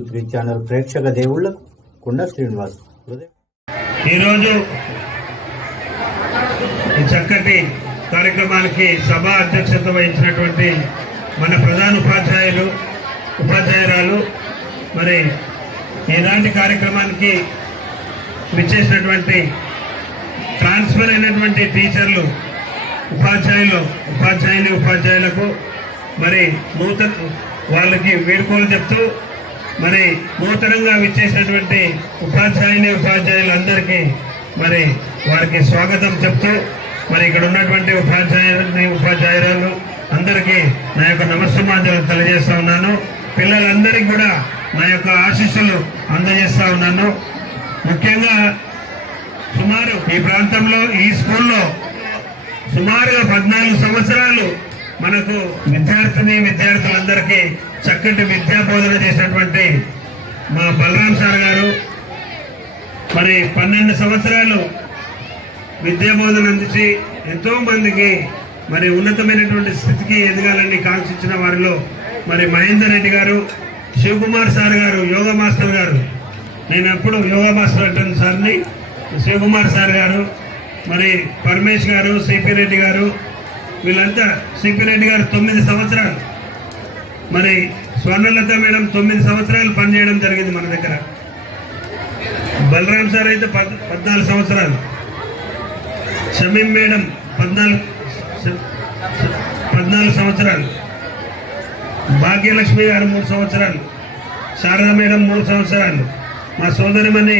Prithvi channel ప్రేక్షక దేవుళ్లకు కొండ శ్రీనివాస్ ఈరోజు ఈ చక్కటి కార్యక్రమానికి సభా అధ్యక్షత వహించినటువంటి మన ప్రధాన ఉపాధ్యాయురాలు మరి ఈనాటి కార్యక్రమానికి విచ్చేసినటువంటి ట్రాన్స్ఫర్ అయినటువంటి టీచర్లు ఉపాధ్యాయులకు మరి వాళ్ళకి వేడుకోలు చెప్తూ మరి నూతనంగా విచ్చేసినటువంటి ఉపాధ్యాయులందరికీ మరి వారికి స్వాగతం చెప్తూ మరి ఇక్కడ ఉన్నటువంటి ఉపాధ్యాయురాలు అందరికీ నా యొక్క నమస్సుమాంజలు తెలియజేస్తా ఉన్నాను. పిల్లలందరికీ కూడా నా యొక్క ఆశీస్సులు అందజేస్తా ఉన్నాను. ముఖ్యంగా సుమారు ఈ ప్రాంతంలో ఈ స్కూల్లో సుమారుగా 14 సంవత్సరాలు మనకు విద్యార్థులందరికీ చక్కటి విద్యా బోధన చేసినటువంటి మా బలరాం సార్ గారు మరి 12 సంవత్సరాలు విద్యా బోధన అందించి ఎంతో మందికి మరి ఉన్నతమైనటువంటి స్థితికి ఎదగాలని కాంక్షించిన వారిలో మరి మహేందర్ రెడ్డి గారు, శివకుమార్ సార్ గారు, యోగా మాస్టర్ గారు, నేను ఎప్పుడు యోగా మాస్టర్ అంటాను సార్ని, శివకుమార్ సార్ గారు, మరి పరమేష్ గారు, సిపి రెడ్డి గారు, వీళ్ళంతా సిపి రెడ్డి గారు 9 సంవత్సరాలు, మరి స్వర్ణలత మేడం 9 సంవత్సరాలు పనిచేయడం జరిగింది మన దగ్గర. బలరాం సార్ అయితే 14 సంవత్సరాలు, షమీం మేడం 14 సంవత్సరాలు, భాగ్యలక్ష్మి గారు 3 సంవత్సరాలు, శారదా మేడం 3 సంవత్సరాలు, మా సోదరిమణి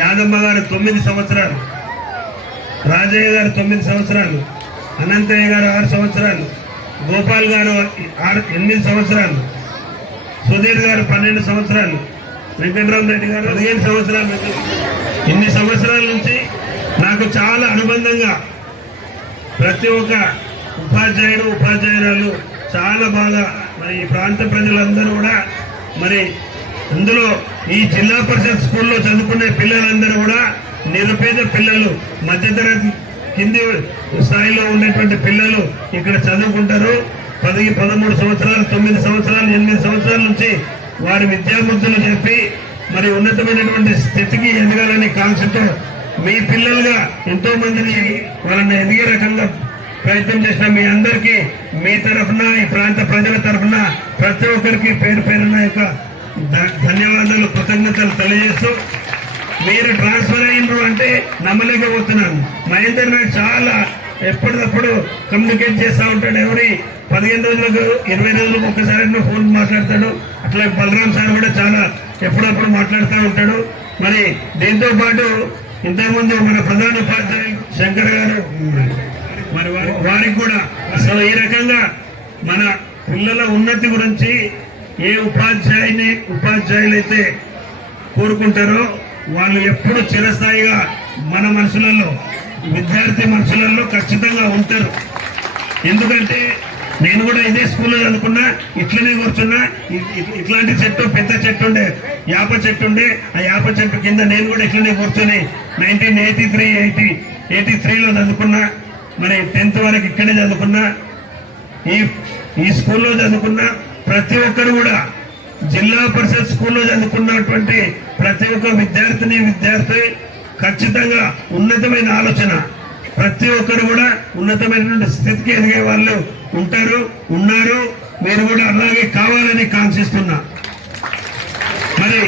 యాదమ్మ గారు 9 సంవత్సరాలు, రాజయ్య గారు 9 సంవత్సరాలు, అనంతయ్య గారు 6 సంవత్సరాలు, గోపాల్ గారు 8 సంవత్సరాలు, సుధీర్ గారు 12 సంవత్సరాలు, వెంకటరామరెడ్డి గారు 15 సంవత్సరాలు. ఇన్ని సంవత్సరాల నుంచి నాకు చాలా అనుబంధంగా ప్రతి ఒక్క ఉపాధ్యాయురాలు చాలా బాగా మరి ఈ ప్రాంత ప్రజలందరూ కూడా మరి అందులో ఈ జిల్లా పరిషత్ స్కూల్లో చదువుకునే పిల్లలందరూ కూడా నిరుపేద పిల్లలు, మధ్యతరగతి కింది స్థాయిలో ఉండేటువంటి పిల్లలు ఇక్కడ చదువుకుంటారు. 13 సంవత్సరాలు, 9 సంవత్సరాలు, 8 సంవత్సరాల నుంచి వారి విద్యాబుద్ధులు చెప్పి మరి ఉన్నతమైనటువంటి స్థితికి ఎదగాలని కాంక్షతో మీ పిల్లలుగా ఎంతో మందిని వాళ్ళని ఎదిగే రకంగా ప్రయత్నం చేసిన మీ అందరికీ మీ తరఫున, ఈ ప్రాంత ప్రజల తరఫున ప్రతి ఒక్కరికి పేరు పేరున యొక్క ధన్యవాదాలు, కృతజ్ఞతలు తెలియజేస్తూ, మీరు ట్రాన్స్ఫర్ అయ్యిండ్రు అంటే నమ్మలేకపోతున్నాను. మహేందర్ నాకు చాలా ఎప్పటికప్పుడు కమ్యూనికేట్ చేస్తూ ఉంటాడు. ఎవరి 15 రోజులకు 20 రోజులకు ఒక్కసారి ఫోన్ మాట్లాడతాడు. అట్లా బలరాం సార్ కూడా చాలా ఎప్పుడప్పుడు మాట్లాడుతూ ఉంటాడు. మరి దీంతో పాటు ఇంతకుముందు మన ప్రధాన ఉపాధ్యాయులు శంకర్ గారు మరి వారికి కూడా అసలు ఈ రకంగా మన పిల్లల ఉన్నతి గురించి ఏ ఉపాధ్యాయులైతే కోరుకుంటారో వాళ్ళు ఎప్పుడు చిరస్థాయిగా మన మనసులలో, విద్యార్థి మనసులలో ఖచ్చితంగా ఉంటారు. ఎందుకంటే నేను కూడా ఇదే స్కూల్లో చదువుకున్నా, ఇట్లనే కూర్చున్నా. ఇట్లాంటి చెట్టు, పెద్ద చెట్టు ఉండే, యాప చెట్టు ఉండే, ఆ యాప చెట్టు కింద నేను కూడా ఇట్లనే కూర్చొని 1983లో చదువుకున్నా. మరి 10th వరకు ఇక్కడే చదువుకున్నా. ఈ స్కూల్లో చదువుకున్న ప్రతి ఒక్కరు కూడా జిల్లా పరిషత్ స్కూల్లో చదువుకున్నటువంటి ప్రతి ఒక్క విద్యార్థి ఖచ్చితంగా ఉన్నతమైన ఆలోచన, ప్రతి ఒక్కరు కూడా ఉన్నతమైనటువంటి స్థితికి ఎదిగే వాళ్ళు ఉన్నారు. మీరు కూడా అలాగే కావాలని కాంక్షిస్తున్నా. మరి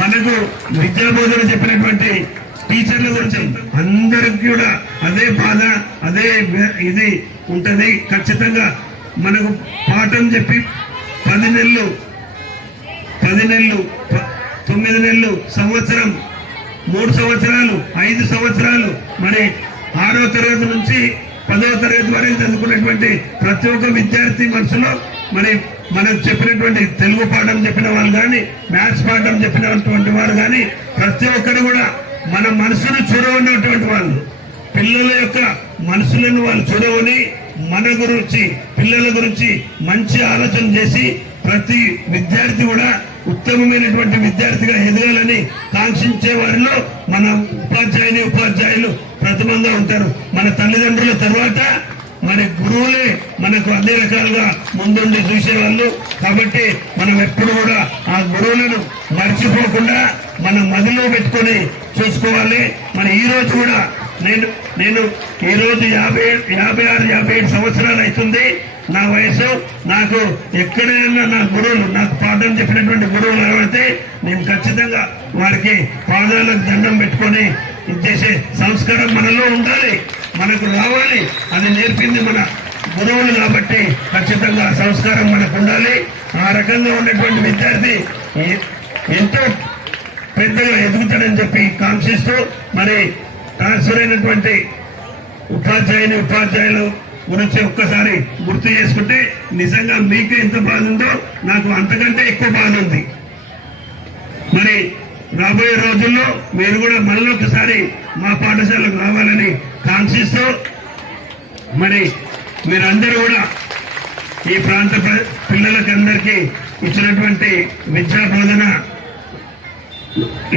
మనకు విద్యాబోధన చెప్పినటువంటి టీచర్ల గురించి అందరికి కూడా అదే బాధ, అదే ఇది ఉంటుంది. ఖచ్చితంగా మనకు పాఠం చెప్పి 10 నెలలు, 9 నెలలు, సంవత్సరం, 3 సంవత్సరాలు, 5 సంవత్సరాలు, మరి 6వ తరగతి నుంచి 10వ తరగతి వరకు చదువుకున్నటువంటి ప్రతి ఒక్క విద్యార్థి మనసులో మరి మనకు చెప్పినటువంటి తెలుగు పాఠం చెప్పిన వాళ్ళు కానీ, మ్యాథ్స్ పాఠం చెప్పినటువంటి వారు కానీ ప్రతి ఒక్కరు కూడా మన మనసును చూడవన్నటువంటి వాళ్ళు, పిల్లల యొక్క మనసులను వాళ్ళు చూడవని మన గురించి, పిల్లల గురించి మంచి ఆలోచన చేసి ప్రతి విద్యార్థి కూడా ఉత్తమమైనటువంటి విద్యార్థిగా ఎదగాలని కాంక్షించే వారిలో మన ఉపాధ్యాయులు ప్రథమంగా ఉంటారు. మన తల్లిదండ్రుల తర్వాత మరి గురువులే మనకు అన్ని రకాలుగా ముందుండి చూసేవాళ్ళు. కాబట్టి మనం ఎప్పుడు కూడా ఆ గురువులను మర్చిపోకుండా మన మదిలో పెట్టుకొని చూసుకోవాలి. మరి ఈ రోజు కూడా నేను ఈ రోజు 56-57 సంవత్సరాలు అవుతుంది నా వయసు. నాకు ఎక్కడైనా నా గురువులు నాకు పాఠం చెప్పినటువంటి గురువులు ఎవరైతే నేను ఖచ్చితంగా వారికి పాదాలకు దండం పెట్టుకొని ఇచ్చేసే సంస్కారం మనలో ఉండాలి, మనకు రావాలి. అది నేర్పింది మన గురువులు కాబట్టి ఖచ్చితంగా సంస్కారం మనకు ఉండాలి. ఆ రకంగా ఉన్నటువంటి విద్యార్థి ఎంతో పెద్దగా ఎదుగుతాడని చెప్పి కాంక్షిస్తూ మరి ట్రాన్స్ఫర్ అయినటువంటి ఉపాధ్యాయులు గురించి ఒక్కసారి గుర్తు చేసుకుంటే నిజంగా మీకు ఎంత బాధ ఉందో నాకు అంతకంటే ఎక్కువ బాధ ఉంది. మరి రాబోయే రోజుల్లో మీరు కూడా మళ్ళీ ఒకసారి మా పాఠశాలకు రావాలని కాంక్షిస్తూ మరి మీరందరూ కూడా ఈ ప్రాంత పిల్లలకందరికీ ఇచ్చినటువంటి విద్యా బోధన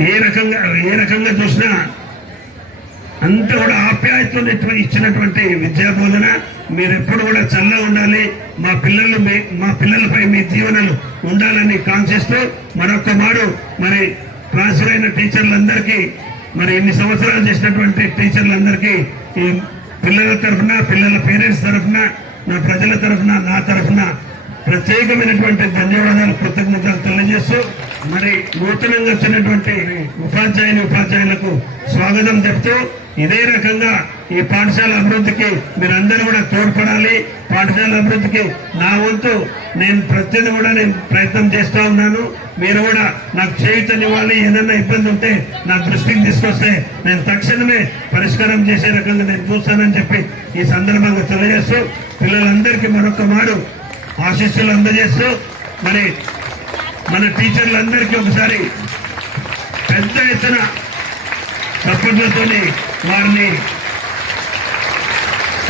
ఏ రకంగా చూసినా అంత కూడా ఆప్యాయతతో ఇచ్చినటువంటి విద్యా బోధన మీరు ఎప్పుడు కూడా చల్లగా ఉండాలి. మా పిల్లలపై మీ జీవనాలు ఉండాలని కాంక్షిస్తూ మరొక మారు మరి ట్రాన్స్ఫర్ అయిన టీచర్లందరికీ మరి ఎన్ని సంవత్సరాలు చేసినటువంటి టీచర్లందరికీ ఈ పిల్లల తరఫున, పిల్లల పేరెంట్స్ తరఫున, నా ప్రజల తరఫున, నా తరఫున ప్రత్యేకమైనటువంటి ధన్యవాదాలు, కృతజ్ఞతలు తెలియజేస్తూ మరి నూతనంగా వచ్చినటువంటి ఉపాధ్యాయులకు స్వాగతం చెప్తూ ఇదే రకంగా ఈ పాఠశాల అభివృద్ధికి మీరందరూ కూడా తోడ్పడాలి. పాఠశాల అభివృద్ధికి నా వంతు నేను ప్రతిదీ కూడా ప్రయత్నం చేస్తూ ఉన్నాను. మీరు కూడా నాకు చేయూతనివ్వాలి. ఏదన్నా ఇబ్బంది ఉంటే నా దృష్టికి తీసుకొస్తే నేను తక్షణమే పరిష్కారం చేసే రకంగా నేను చూస్తానని చెప్పి ఈ సందర్భంగా తెలియజేస్తూ పిల్లలందరికీ మరొక మారు ఆశీస్సులు అందజేస్తూ మరి మన టీచర్లందరికీ ఒకసారి పెద్ద ఎత్తున సపోర్ట్లతో వారిని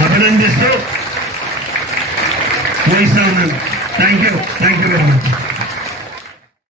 అభినందిస్తూ ముగిస్తా ఉన్నాను. Thank you very much.